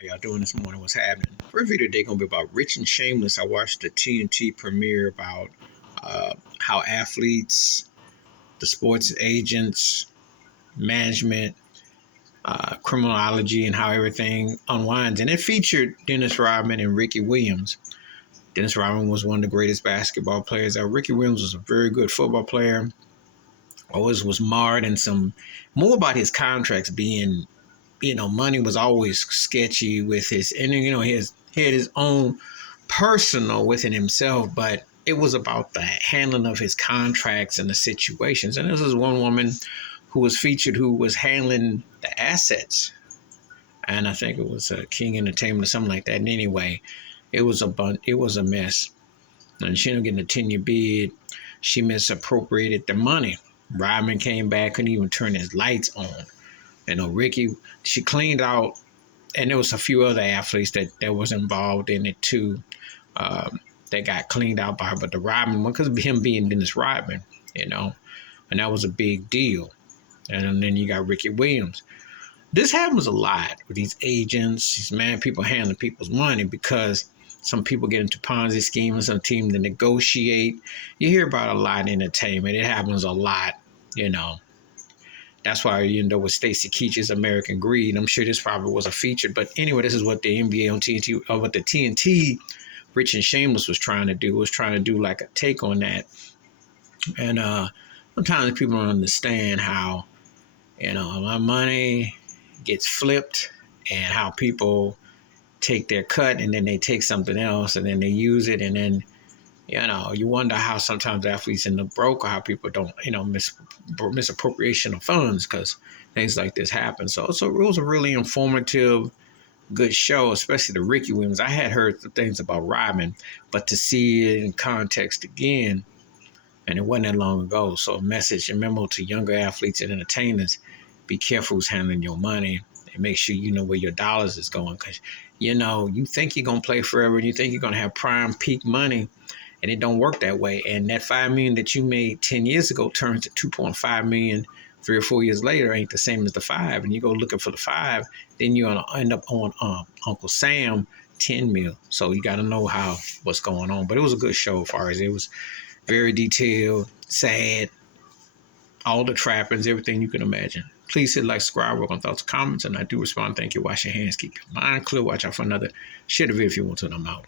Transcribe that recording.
How y'all doing this morning? What's happening? First video today gonna be about Rich and Shameless. I watched the TNT premiere about how athletes, the sports agents, management, criminology, and how everything unwinds. And it featured Dennis Rodman and Ricky Williams. Dennis Rodman was one of the greatest basketball players. Ricky Williams was a very good football player. Always was marred in some more about his contracts being, money was always sketchy with his, and he had his own personal within himself, but it was about the handling of his contracts and the situations. And this is one woman who was featured who was handling the assets, and I think it was King Entertainment or something like that. And anyway, it was a mess, and she ended up getting a 10-year bid. She misappropriated the money. Rodman came back, couldn't even turn his lights on. Ricky, she cleaned out, and there was a few other athletes that was involved in it too. That got cleaned out by her, but the Rodman one, because of him being Dennis Rodman, and that was a big deal. And then you got Ricky Williams. This happens a lot with these agents, these people handling people's money because some people get into Ponzi schemes, some team to negotiate. You hear about a lot in entertainment. It happens a lot. That's why, with Stacey Keach's American Greed, I'm sure this probably was a feature. But anyway, this is what the NBA on TNT, or what the TNT Rich and Shameless was trying to do like a take on that. And sometimes people don't understand how, my money gets flipped and how people take their cut and then they take something else and then they use it, and then you wonder how sometimes athletes end up broke, or how people don't, misappropriation of funds, because things like this happen. So it was a really informative, good show, especially the Ricky Williams. I had heard the things about Rodman, but to see it in context again, and it wasn't that long ago. So a memo to younger athletes and entertainers: be careful who's handling your money, and make sure you know where your dollars is going, because you think you're gonna play forever, and you think you're gonna have prime peak money. And it don't work that way. And that $5 million that you made 10 years ago turns to $2.5 million 3 or 4 years later, ain't the same as the 5. And you go looking for the 5, then you're gonna end up on Uncle Sam 10 mil. So you got to know what's going on. But it was a good show as far as it was very detailed, sad, all the trappings, everything you can imagine. Please hit like, subscribe, work on thoughts, comments, and I do respond. Thank you. Wash your hands, keep your mind clear. Watch out for another. Share the video if you want to, and I'm out.